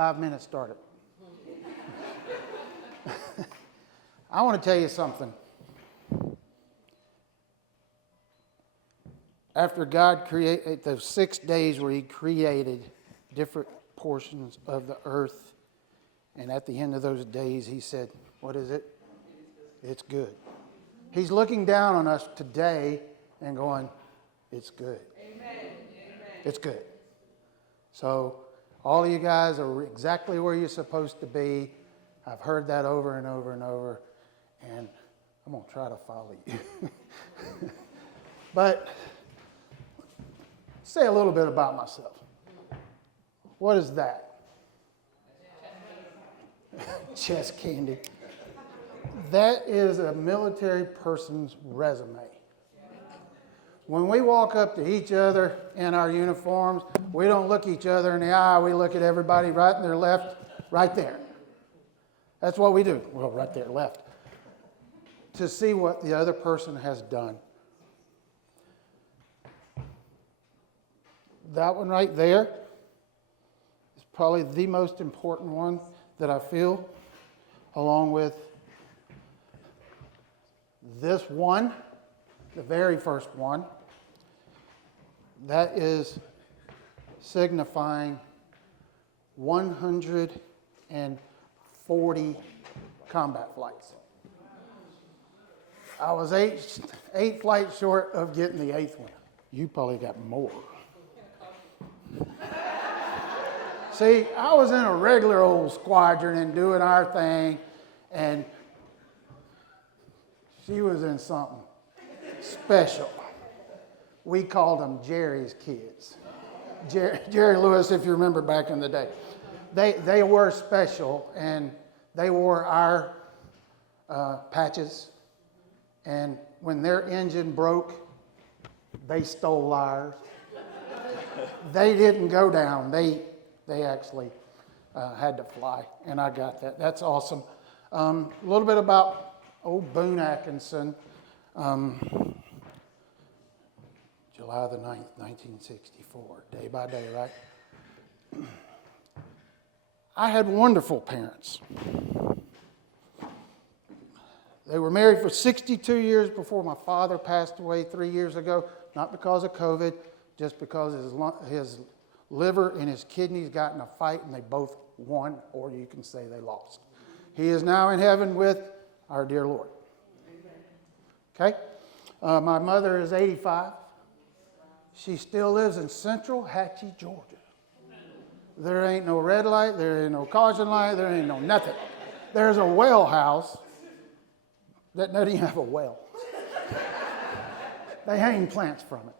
5 minutes started. I want to tell you something. After God created those 6 days where He created different portions of the earth, and at the end of those days He said, what is it? It's good. He's looking down on us today and going, it's good. Amen. It's good. So all of you guys are exactly where you're supposed to be. I've heard that over and over and over, and I'm going to try to follow you. But say a little bit about myself. What is that? Chest candy. That is a military person's resume. When we walk up to each other in our uniforms, we don't look each other in the eye. We look at everybody right in their left, right there. That's what we do. Well, right there, left. To see what the other person has done. That one right there is probably the most important one that I feel, along with this one, the very first one. That is signifying 140 combat flights. I was eight flights short of getting the 8th one. You probably got more. See, I was in a regular old squadron and doing our thing, and she was in something special. We called them Jerry's kids. Jerry Lewis, if you remember back in the day. They were special, and they wore our patches. And when their engine broke, they stole ours. They didn't go down. They actually had to fly, and I got that. That's awesome. A little bit about old Boone, Atkinson. July the 9th, 1964, day by day, right? I had wonderful parents. They were married for 62 years before my father passed away 3 years ago, not because of COVID, just because his liver and his kidneys got in a fight and they both won, or you can say they lost. He is now in heaven with our dear Lord. Okay? My mother is 85. She still lives in Central Hatchie, Georgia. There ain't no red light, there ain't no caution light, there ain't no nothing. There's a well house that doesn't even have a well. They hang plants from it,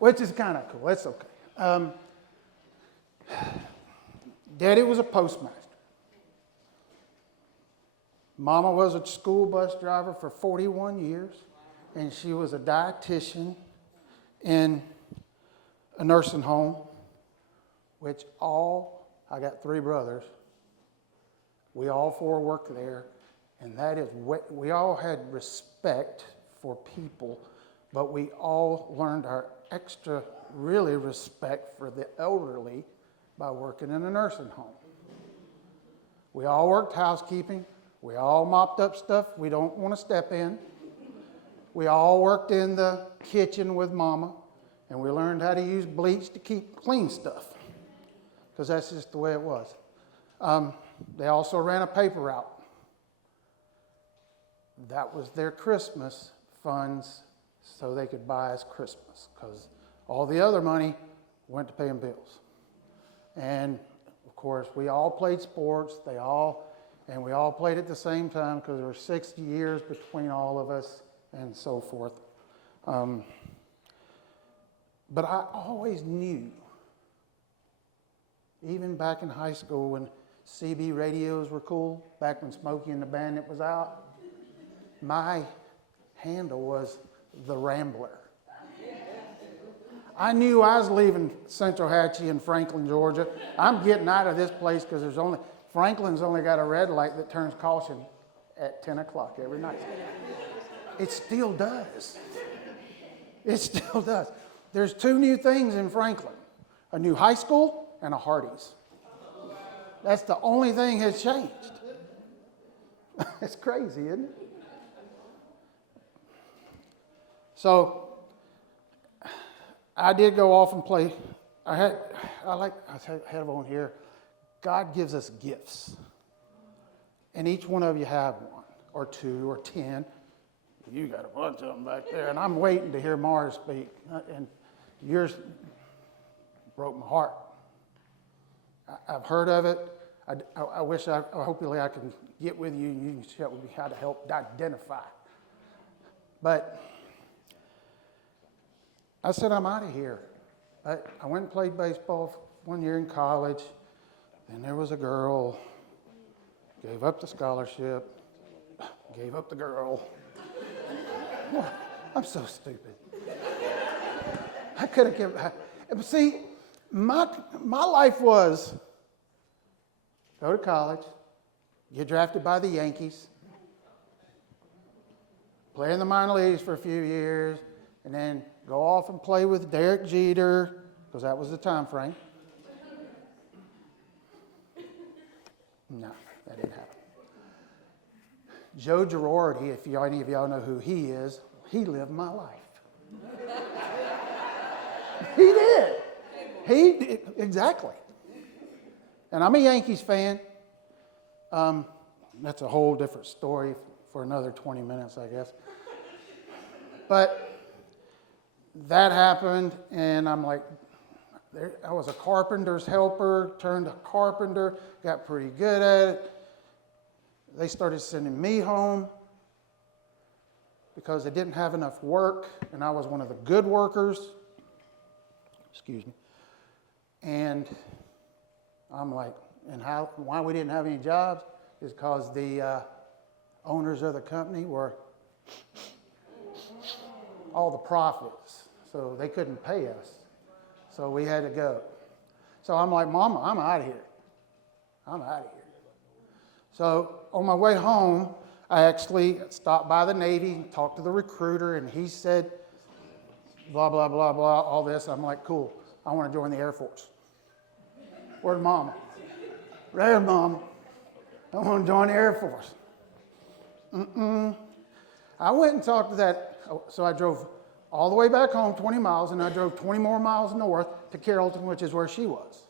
which is kind of cool. It's okay. Daddy was a postmaster. Mama was a school bus driver for 41 years, and she was a dietitian in a nursing home, which I got 3 brothers. We all 4 worked there, and that is what we all had respect for people, but we all learned our extra really respect for the elderly by working in a nursing home. We all worked housekeeping. We all mopped up stuff we don't want to step in. We all worked in the kitchen with Mama, and we learned how to use bleach to keep clean stuff, because that's just the way it was. They also ran a paper route. That was their Christmas funds, so they could buy us Christmas, because all the other money went to paying bills. And of course, we all played sports. We all played at the same time, because there were 60 years between all of us and so forth. But I always knew, even back in high school when CB radios were cool, back when Smokey and the Bandit was out, my handle was the Rambler. I knew I was leaving Central Hatchie in Franklin, Georgia. I'm getting out of this place, because Franklin's only got a red light that turns caution at 10 o'clock every night. It still does. It still does. There's 2 new things in Franklin, a new high school and a Hardee's. That's the only thing has changed. It's crazy, isn't it? So I did go off and play. I had on here, God gives us gifts. And each one of you have one, or two, or 10. You got a bunch of them back there. And I'm waiting to hear Mars speak. And yours broke my heart. I've heard of it. Hopefully I can get with you and you can show me how to help identify. But I said, I'm out of here. I went and played baseball 1 year in college. Then there was a girl. Gave up the scholarship. Gave up the girl. I'm so stupid. I could have given. See, my life was go to college, get drafted by the Yankees, play in the minor leagues for a few years, and then go off and play with Derek Jeter, because that was the time frame. No, that didn't happen. Joe Girardi, if any of y'all know who he is, he lived my life. He did. He did, exactly. And I'm a Yankees fan. That's a whole different story for another 20 minutes, I guess. But that happened, and I'm like, I was a carpenter's helper, turned a carpenter, got pretty good at it. They started sending me home because they didn't have enough work, and I was one of the good workers. Excuse me. And I'm like, why we didn't have any jobs is because the owners of the company were all the profits, so they couldn't pay us. So we had to go. So I'm like, Mama, I'm out of here. I'm out of here. So on my way home, I actually stopped by the Navy, talked to the recruiter, and he said, blah, blah, blah, blah, all this. I'm like, cool, I want to join the Air Force. Where's Mama? There, Mama. I want to join the Air Force. I went and talked to that. So I drove all the way back home, 20 miles, and I drove 20 more miles north to Carrollton, which is where she was.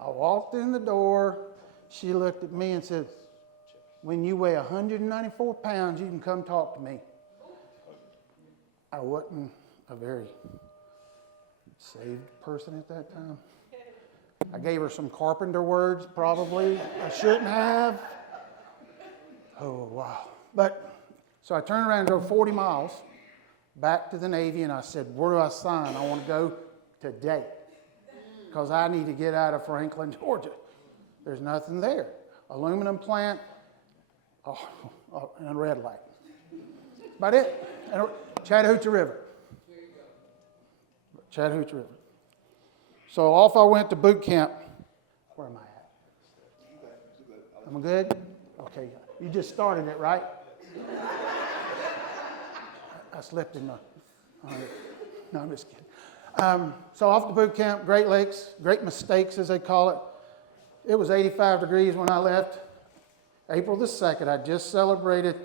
I walked in the door. She looked at me and said, when you weigh 194 pounds, you can come talk to me. I wasn't a very saved person at that time. I gave her some carpenter words, probably. I shouldn't have. Oh, wow. But, so I turned around and drove 40 miles back to the Navy, and I said, where do I sign? I want to go today because I need to get out of Franklin, Georgia. There's nothing there. Aluminum plant, and a red light. About it. And Chattahoochee River. Chattahoochee River. So off I went to boot camp. Where am I at? Am I good? Okay. You just started it, right? I slipped in the... no, I'm just kidding. So off to boot camp, Great Lakes, Great Mistakes as they call it. It was 85 degrees when I left. April the 2nd, I just celebrated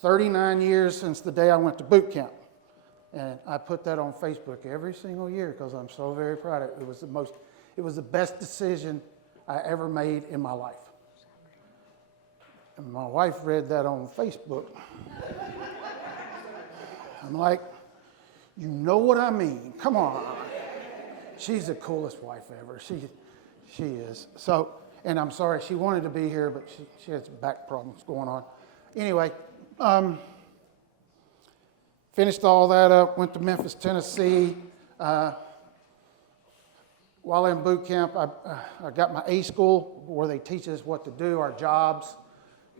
39 years since the day I went to boot camp. And I put that on Facebook every single year because I'm so very proud of it. It was the best decision I ever made in my life. And my wife read that on Facebook. I'm like, you know what I mean. Come on. She's the coolest wife ever. She is. So, and I'm sorry, she wanted to be here, but she has back problems going on. Anyway, finished all that up, went to Memphis, Tennessee. While in boot camp, I got my A school where they teach us what to do, our jobs.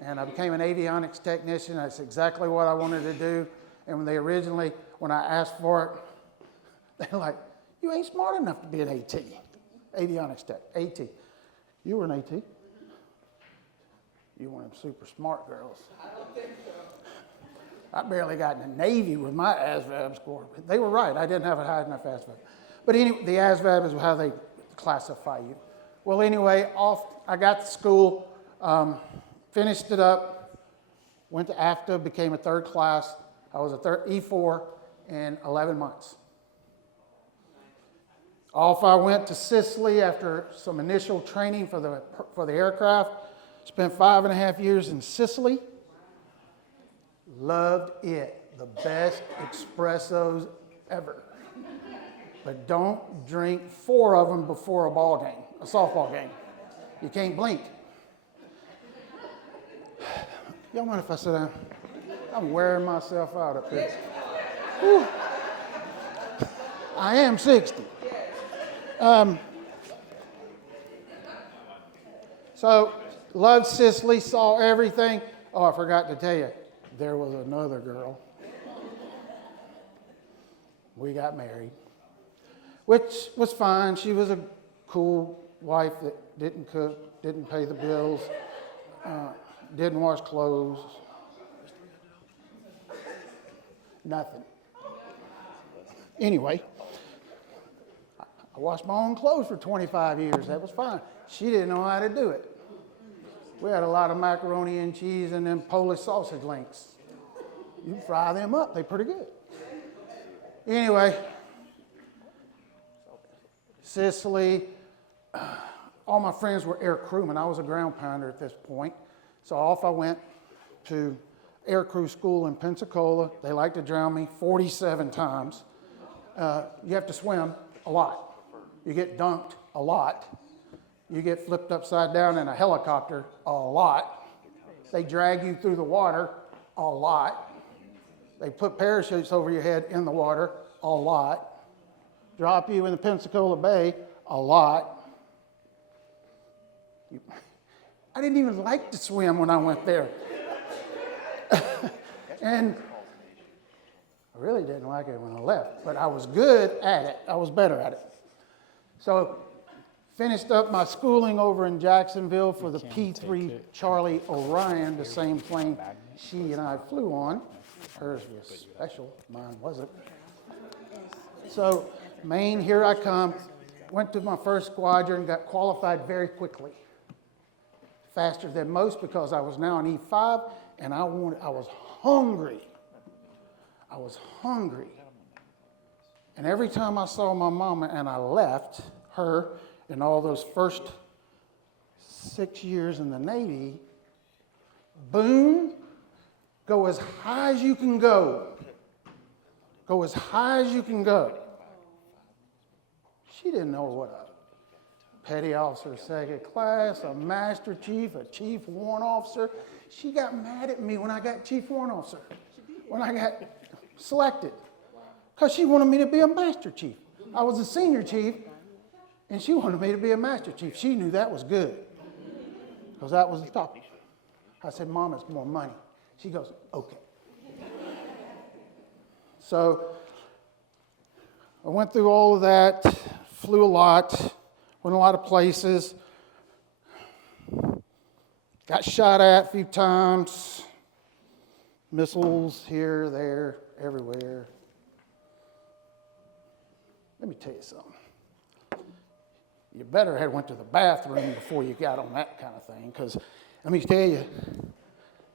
And I became an avionics technician. That's exactly what I wanted to do. And when I asked for it, they're like, you ain't smart enough to be an AT, avionics tech, AT. You were an AT. You one of them super smart girls. I don't think so. I barely got in the Navy with my ASVAB score. They were right. I didn't have a high enough ASVAB. But anyway, the ASVAB is how they classify you. Well, anyway, I got to school, finished it up, went to AFTA, became a third class. I was a E4 in 11 months. Off I went to Sicily after some initial training for the aircraft. Spent 5.5 years in Sicily. Loved it. The best espressos ever. But don't drink 4 of them before a ball game, a softball game. You can't blink. Y'all mind if I sit down? I'm wearing myself out up here. Whew. I am 60. So, loved Sicily, saw everything. Oh, I forgot to tell you, there was another girl. We got married, which was fine. She was a cool wife that didn't cook, didn't pay the bills, didn't wash clothes, nothing. Anyway, I washed my own clothes for 25 years. That was fine. She didn't know how to do it. We had a lot of macaroni and cheese and then Polish sausage links. You fry them up, they're pretty good. Anyway, Sicily, all my friends were air crewmen. I was a ground pounder at this point. So off I went to air crew school in Pensacola. They like to drown me 47 times. You have to swim a lot. You get dunked a lot. You get flipped upside down in a helicopter a lot. They drag you through the water a lot. They put parachutes over your head in the water a lot. Drop you in the Pensacola Bay a lot. I didn't even like to swim when I went there. And I really didn't like it when I left, but I was good at it. I was better at it. So finished up my schooling over in Jacksonville for the P-3 Charlie Orion, the same plane she and I flew on. Hers was special, mine wasn't. So Maine, here I come. Went to my first squadron, got qualified very quickly. Faster than most because I was now an E5 and I was hungry. I was hungry. And every time I saw my mama and I left her in all those first 6 years in the Navy, Boone, go as high as you can go. Go as high as you can go. She didn't know what a petty officer, second class, a master chief, a chief warrant officer. She got mad at me when I got chief warrant officer, when I got selected, because she wanted me to be a master chief. I was a senior chief, and she wanted me to be a master chief. She knew that was good, because that was the top. I said, Mom, it's more money. She goes, okay. So I went through all of that, flew a lot, went a lot of places, got shot at a few times, missiles here, there, everywhere. Let me tell you something. You better had went to the bathroom before you got on that kind of thing, because let me tell you,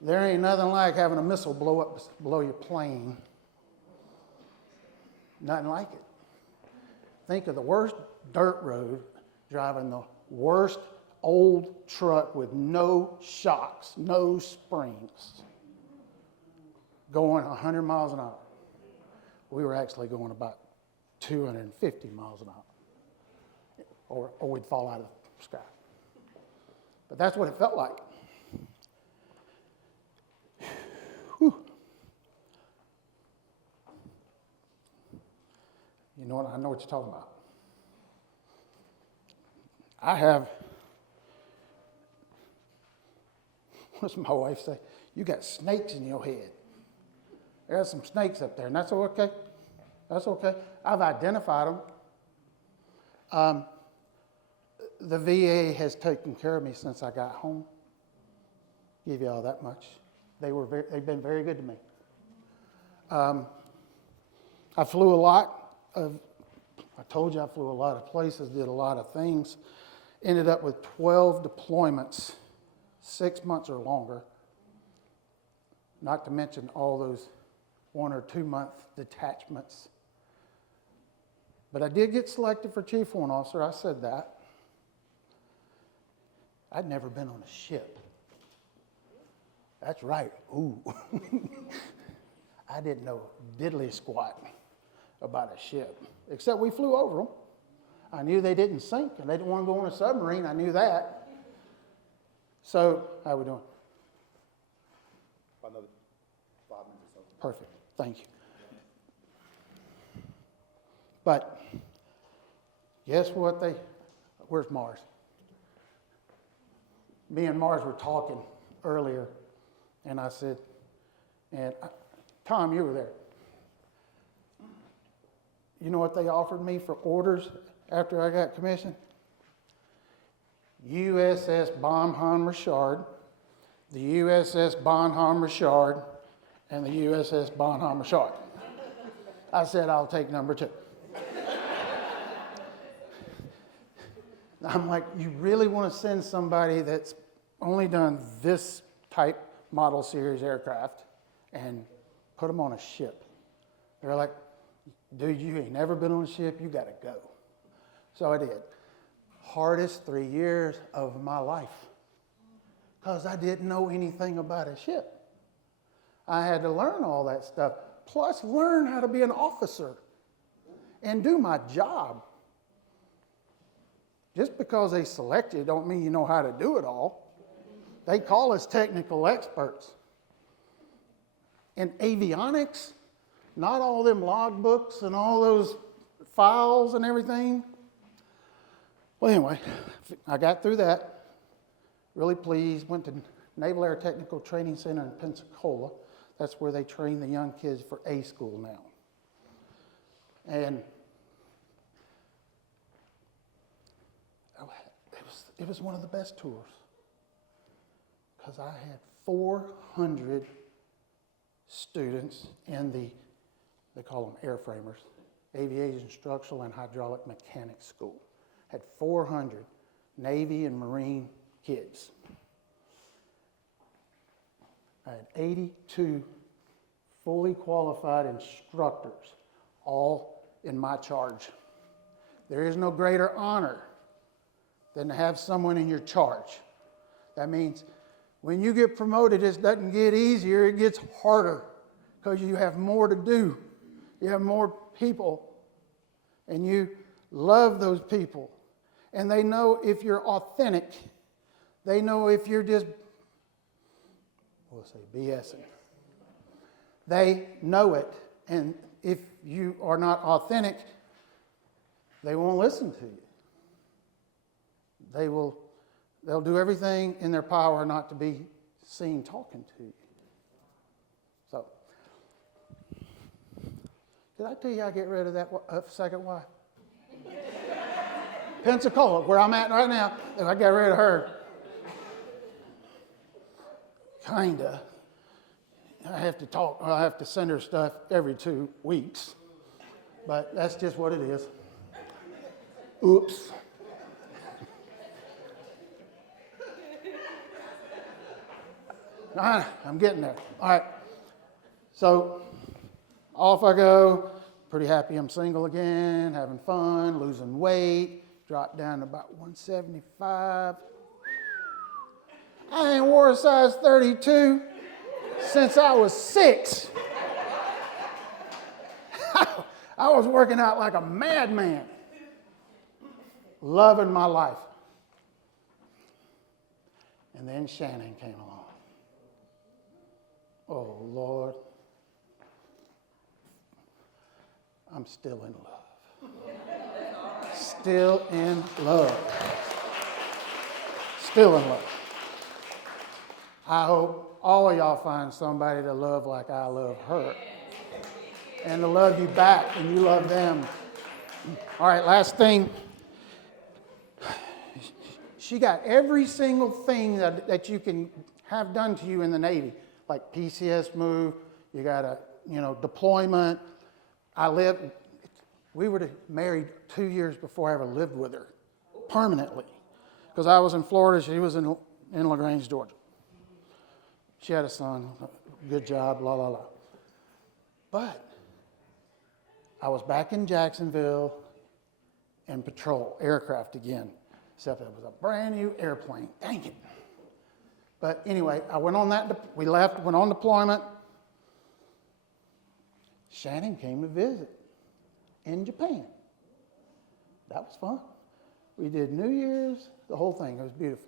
there ain't nothing like having a missile blow up below your plane. Nothing like it. Think of the worst dirt road, driving the worst old truck with no shocks, no springs, going 100 miles an hour. We were actually going about 250 miles an hour, or we'd fall out of the sky. But that's what it felt like. Whew. You know what? I know what you're talking about. I have, what does my wife say? You got snakes in your head. There's some snakes up there, and that's okay. That's okay. I've identified them. The VA has taken care of me since I got home. Give you all that much. They've been very good to me. I flew a lot. I told you I flew a lot of places, did a lot of things. ended up with 12 deployments, 6 months or longer, not to mention all those 1 or 2 month detachments. But I did get selected for Chief Warrant Officer. I said that. I'd never been on a ship. That's right. Ooh. I didn't know diddly squat about a ship, except we flew over them. I knew they didn't sink, and they didn't want to go on a submarine. I knew that. So, how are we doing? Another 5 minutes or so. Perfect. Thank you. But guess what where's Mars? Me and Mars were talking earlier, and I said, Tom, you were there. You know what they offered me for orders after I got commissioned? USS Bonhomme Richard, the USS Bonhomme Richard, and the USS Bonhomme Richard. I said, I'll take number 2. I'm like, you really want to send somebody that's only done this type model series aircraft and put them on a ship? They're like, dude, you ain't never been on a ship, you got to go. So I did. Hardest 3 years of my life, because I didn't know anything about a ship. I had to learn all that stuff, plus learn how to be an officer and do my job. Just because they select you don't mean you know how to do it all. They call us technical experts. In avionics, not all them logbooks and all those files and everything. Well, anyway, I got through that. Really pleased. Went to Naval Air Technical Training Center in Pensacola. That's where they train the young kids for A school now. And it was one of the best tours, because I had 400 students in they call them airframers, aviation, structural, and hydraulic mechanics school. Had 400 Navy and Marine kids. I had 82 fully qualified instructors, all in my charge. There is no greater honor than to have someone in your charge. That means when you get promoted, it doesn't get easier, it gets harder, because you have more to do. You have more people, and you love those people. And they know if you're authentic. They know if you're just, we'll say, BSing. They know it. And if you are not authentic, they won't listen to you. They'll do everything in their power not to be seen talking to you. So, did I tell you I get rid of that second wife? Pensacola, where I'm at right now, I got rid of her. Kinda. I have to send her stuff every 2 weeks. But that's just what it is. Oops. I'm getting there. All right. So off I go. Pretty happy I'm single again, having fun, losing weight. Dropped down to about 175. I ain't wore a size 32 since I was 6. I was working out like a madman. Loving my life. And then Shannon came along. Oh, Lord. I'm still in love. Still in love. Still in love. I hope all of y'all find somebody to love like I love her. And to love you back and you love them. All right, last thing. She got every single thing that you can have done to you in the Navy. Like PCS move, you got a deployment. We were married 2 years before I ever lived with her permanently. because I was in Florida, she was in LaGrange, Georgia. She had a son, good job, la, la, la. But I was back in Jacksonville in patrol, aircraft again, except it was a brand new airplane. Dang it. But anyway, I went on that, we left, went on deployment. Shannon came to visit in Japan. That was fun. We did New Year's, the whole thing. It was beautiful.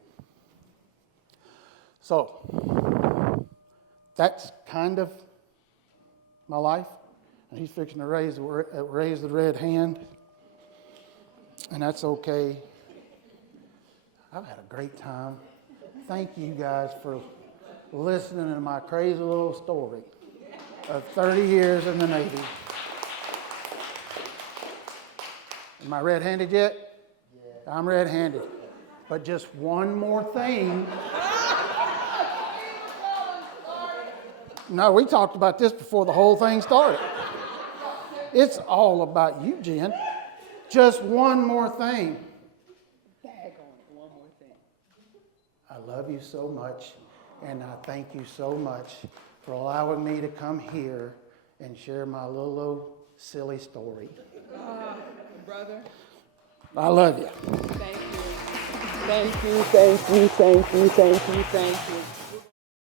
So, that's kind of my life. And he's fixing to raise the red hand. And that's okay. I've had a great time. Thank you guys for listening to my crazy little story of 30 years in the Navy. Am I red-handed yet? Yeah. I'm red-handed. But just one more thing. No, we talked about this before the whole thing started. It's all about you, Jen. Just one more thing. One more thing. I love you so much, and I thank you so much for allowing me to come here and share my little old silly story. Brother, I love you. thank you. Thank you, thank you, thank you, thank you, thank you.